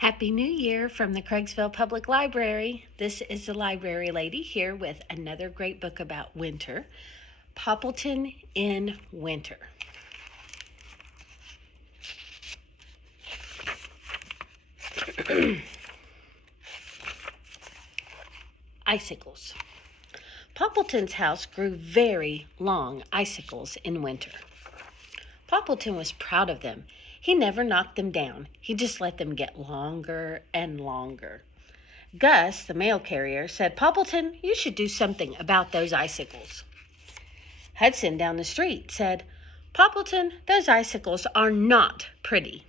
Happy New Year from the Craigsville Public Library. This is the library lady here with another great book about winter, Poppleton in Winter. Icicles. Poppleton's house grew very long icicles in winter. Poppleton was proud of them. He never knocked them down. He just let them get longer and longer. Gus, the mail carrier, said, "Poppleton, you should do something about those icicles." Hudson down the street said, "Poppleton, those icicles are not pretty."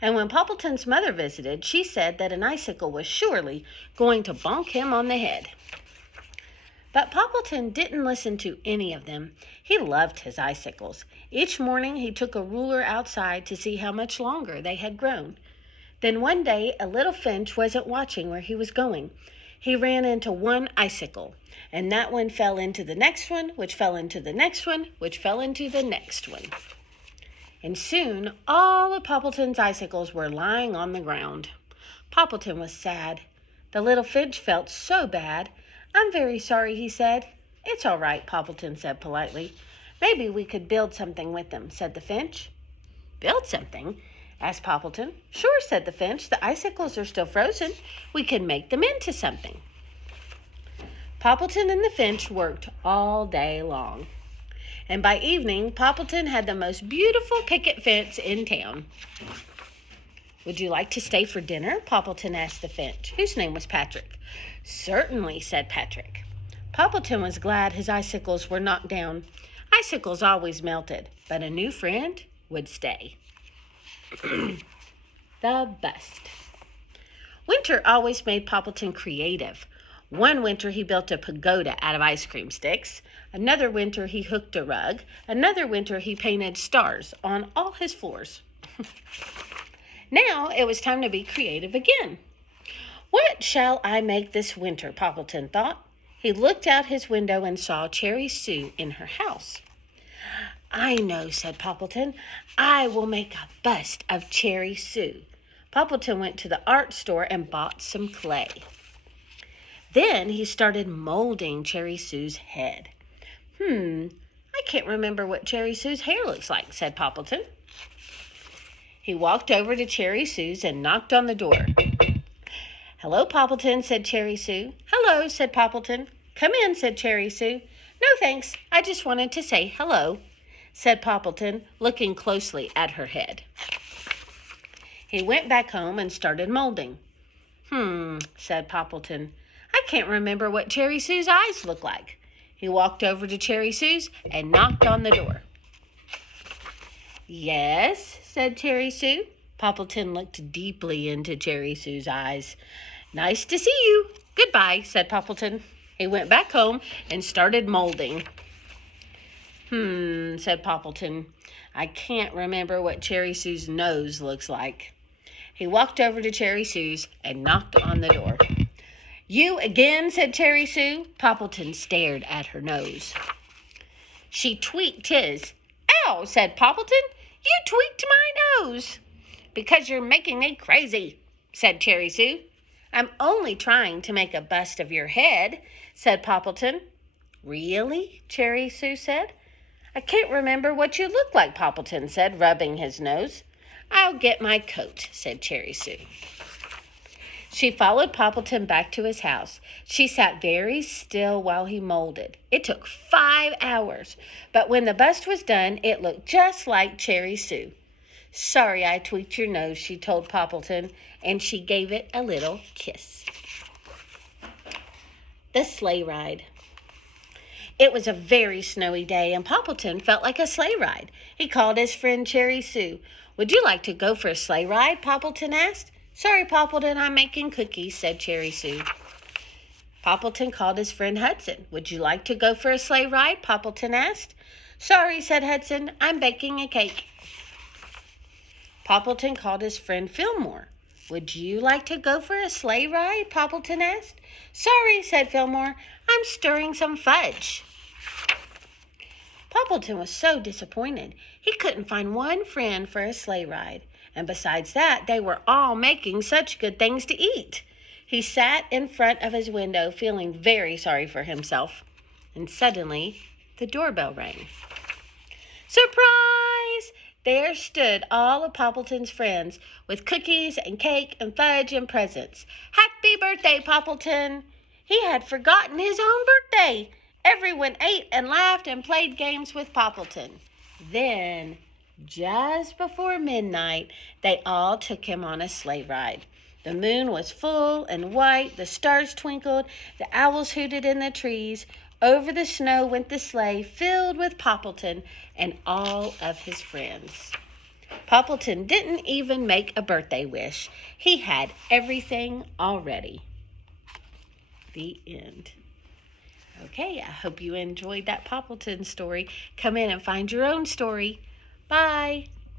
And when Poppleton's mother visited, she said that an icicle was surely going to bonk him on the head. But Poppleton didn't listen to any of them. He loved his icicles. Each morning he took a ruler outside to see how much longer they had grown. Then one day a little finch wasn't watching where he was going. He ran into one icicle, and that one fell into the next one, which fell into the next one, which fell into the next one. And soon all of Poppleton's icicles were lying on the ground. Poppleton was sad. The little finch felt so bad. "I'm very sorry," he said. "It's all right," Poppleton said politely. "Maybe we could build something with them," said the finch. "Build something?" asked Poppleton. "Sure," said the finch. "The icicles are still frozen. We can make them into something." Poppleton and the finch worked all day long. And by evening, Poppleton had the most beautiful picket fence in town. "Would you like to stay for dinner?" Poppleton asked the finch, whose name was Patrick. "Certainly," said Patrick. Poppleton was glad his icicles were knocked down. Icicles always melted, but a new friend would stay. The bust. Winter always made Poppleton creative. One winter he built a pagoda out of ice cream sticks. Another winter he hooked a rug. Another winter he painted stars on all his floors. Now it was time to be creative again. "What shall I make this winter?" Poppleton thought. He looked out his window and saw Cherry Sue in her house. "I know," said Poppleton. "I will make a bust of Cherry Sue." Poppleton went to the art store and bought some clay. Then he started molding Cherry Sue's head. I can't remember what Cherry Sue's hair looks like," said Poppleton. He walked over to Cherry Sue's and knocked on the door. "Hello, Poppleton," said Cherry Sue. "Hello," said Poppleton. "Come in," said Cherry Sue. "No, thanks. I just wanted to say hello," said Poppleton, looking closely at her head. He went back home and started molding. Said Poppleton. "I can't remember what Cherry Sue's eyes look like." He walked over to Cherry Sue's and knocked on the door. "Yes," said Cherry Sue. Poppleton looked deeply into Cherry Sue's eyes. "Nice to see you. Goodbye," said Poppleton. He went back home and started molding. Said Poppleton. "I can't remember what Cherry Sue's nose looks like." He walked over to Cherry Sue's and knocked on the door. "You again?" said Cherry Sue. Poppleton stared at her nose. She tweaked his. "Ow," said Poppleton. "You tweaked my nose." "Because you're making me crazy," said Cherry Sue. "I'm only trying to make a bust of your head," said Poppleton. "Really?" Cherry Sue said. "I can't remember what you look like," Poppleton said, rubbing his nose. "I'll get my coat," said Cherry Sue. She followed Poppleton back to his house. She sat very still while he molded. It took 5 hours, but when the bust was done, it looked just like Cherry Sue. "Sorry I tweaked your nose," she told Poppleton, and she gave it a little kiss. The sleigh ride. It was a very snowy day, and Poppleton felt like a sleigh ride. He called his friend Cherry Sue. "Would you like to go for a sleigh ride?" Poppleton asked. "Sorry, Poppleton, I'm making cookies," said Cherry Sue. Poppleton called his friend Hudson. "Would you like to go for a sleigh ride?" Poppleton asked. "Sorry," said Hudson, "I'm baking a cake." Poppleton called his friend Fillmore. "Would you like to go for a sleigh ride?" Poppleton asked. "Sorry," said Fillmore, "I'm stirring some fudge." Poppleton was so disappointed. He couldn't find one friend for a sleigh ride. And besides that, they were all making such good things to eat. He sat in front of his window feeling very sorry for himself. And suddenly, the doorbell rang. Surprise! There stood all of Poppleton's friends with cookies and cake and fudge and presents. Happy birthday, Poppleton! He had forgotten his own birthday. Everyone ate and laughed and played games with Poppleton. Then, just before midnight, they all took him on a sleigh ride. The moon was full and white, the stars twinkled, the owls hooted in the trees. Over the snow went the sleigh, filled with Poppleton and all of his friends. Poppleton didn't even make a birthday wish. He had everything already. The end. Okay, I hope you enjoyed that Poppleton story. Come in and find your own story. Bye.